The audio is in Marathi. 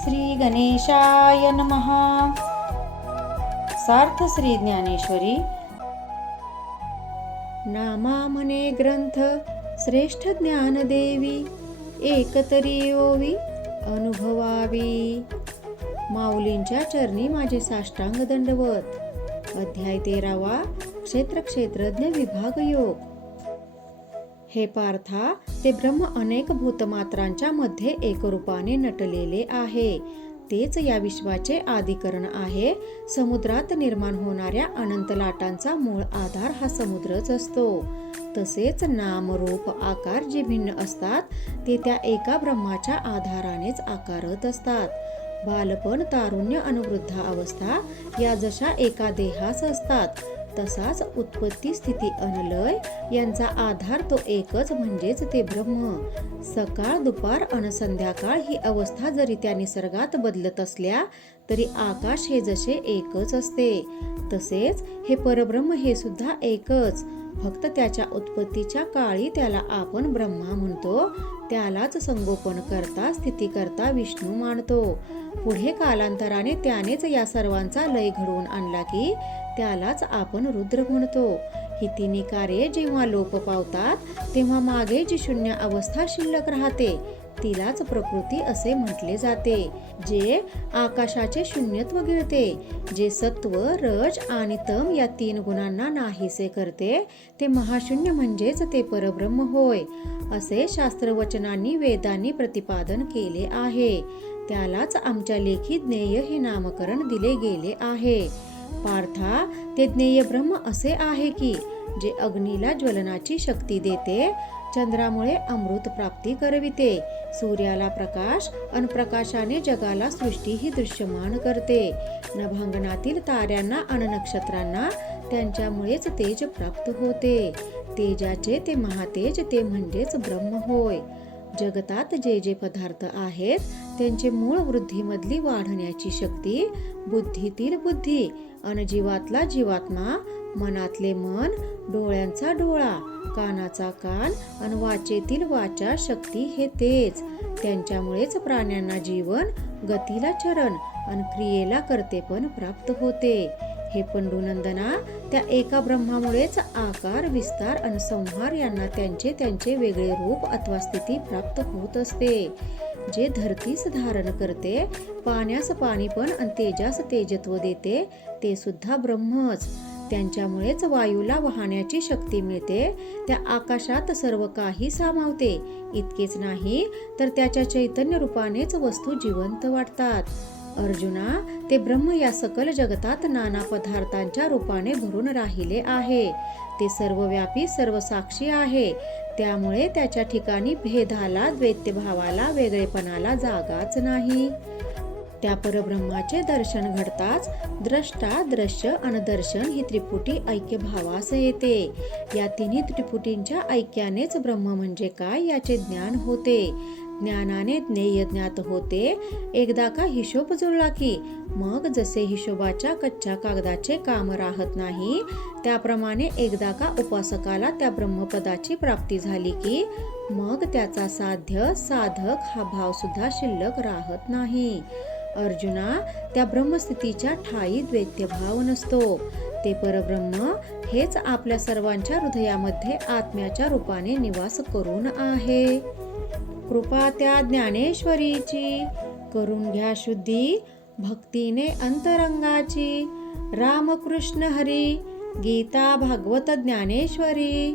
श्री गणेशाय महा सार्थ श्री ज्ञानेश्वरी. नामा म्हणे ग्रंथ श्रेष्ठ ज्ञानदेवी एकतरी ओवी अनुभवावी. माऊलींच्या चरणी माझे साष्टांग दंडवत अध्याय तेरावा क्षेत्र क्षेत्रज्ञ विभाग योग हे पार्था ते ब्रह्म अनेक भूतमात्रांच्या मध्ये एकरूपाने नटलेले आहे. तेच या विश्वाचे आदिकरण आहे. समुद्रात निर्माण होणाऱ्या अनंत लाटांचा मूळ आधार हा समुद्रच असतो. तसेच नाम रूप आकार जे भिन्न असतात ते त्या एका ब्रह्माच्या आधारानेच आकारत असतात. बालपण तारुण्य अनुवृद्ध अवस्था या जशा एका देहास असतात तसाच उत्पत्ती स्थिती अनलय यांचा आधार तो एकच म्हणजेच ते ब्रह्म. सकाळ दुपार अन संध्याकाळ ही अवस्था जरी त्या निसर्गात बदलत असल्या तरी आकाश हे जसे एकच असते. तसेच हे परब्रह्म हे सुद्धा एकच. फक्त त्याच्या उत्पत्तीच्या काळी त्याला आपण ब्रह्मा म्हणतो त्यालाच संगोपन करता स्थिती करता विष्णू मानतो. पुढे कालांतराने त्यानेच या सर्वांचा लय घडवून आणला की त्यालाच आपण रुद्र म्हणतो. ही तिन्ही कार्ये जेव्हा लोप पावतात तेव्हा मागे जी शून्य अवस्था शिल्लक राहते तिलाच प्रकृती असे म्हटले जाते जे आकाशाचे शून्यत्व गिळते जे सत्व रज आणि तम या तीन गुणांना नाहीसे करते ते महाशून्य म्हणजेच ते परब्रह्म होय असे शास्त्रवचनांनी वेदांनी प्रतिपादन केले आहे. त्यालाच आमच्या लेखी ज्ञेय हे नामकरण दिले गेले आहे. पार्था ते ज्ञेय ब्रह्म असे आहे की जे अग्नीला ज्वलनाची शक्ती देते चंद्रामुळे अमृत प्राप्ती करविते सूर्याला प्रकाश अन प्रकाशाने जगाला सृष्टी ही दृश्यमान करते. नभांगणातील ताऱ्यांना अन नक्षत्रांना त्यांच्यामुळेच तेज प्राप्त होते. तेजाचे ते महातेज ते म्हणजेच ब्रह्म होय. जगतात जे जे पदार्थ आहेत त्यांचे मूळ वृद्धीमधली वाढण्याची शक्ती बुद्धीतील बुद्धी अन जीवातला जीवात्मा मनातले मन डोळ्यांचा डोळा कानाचा कान अन वाचेतील वाचा शक्ती हे तेच. त्यांच्यामुळेच प्राण्यांना जीवन गतीला चरण अन क्रियेला कर्तेपण प्राप्त होते. हे पंडुनंदना त्या एका ब्रह्मामुळेच आकार विस्तार आणि संहार यांना त्यांचे त्यांचे वेगळे रूप अथवा स्थिती प्राप्त होत असते. जे धरतीस धारण करते पाण्यास पाणीपण आणि तेजास तेजत्व देते ते सुद्धा ब्रह्मच. त्यांच्यामुळेच वायूला वाहण्याची शक्ती मिळते त्या आकाशात सर्व काही सामावते. इतकेच नाही तर त्याच्या चैतन्य रूपानेच वस्तू जिवंत वाटतात. अर्जुना ते ब्रह्म या सकल जगतात नाना पदार्थांच्या रूपाने भरून राहिले आहे. ते सर्वव्यापी सर्वसाक्षी आहे. त्यामुळे त्याच्या ठिकाणी भेदाला द्वैत्यभावाला वेगळेपणाला जागाच नाही. त्या परब्रह्माचे दर्शन घडताच द्रष्टा दृश्य अनदर्शन दर्शन ही त्रिपुटी ऐक्य भावास येते. या तिन्ही त्रिपुटींच्या ऐक्यानेच ब्रह्म म्हणजे काय याचे ज्ञान होते. ज्ञानाने ज्ञेय ज्ञात होते. एकदा का हिशोब जुळला की मग जसे हिशोबाच्या कच्च्या कागदाचे काम राहत नाही त्याप्रमाणे एकदा का उपासकाला त्या ब्रह्मपदाची प्राप्ती झाली की मग त्याचा साध्य साधक हा भाव सुद्धा शिल्लक राहत नाही. अर्जुना त्या ब्रह्मस्थितीच्या ठाई द्वैत्यभाव नसतो. ते परब्रह्म हेच आपल्या सर्वांच्या हृदयामध्ये आत्म्याच्या रूपाने निवास करून आहे. कृपा त्या ज्ञानेश्वरीची. करून घ्या शुद्धी भक्तीने अंतरंगाची. रामकृष्ण हरी गीता भागवत ज्ञानेश्वरी.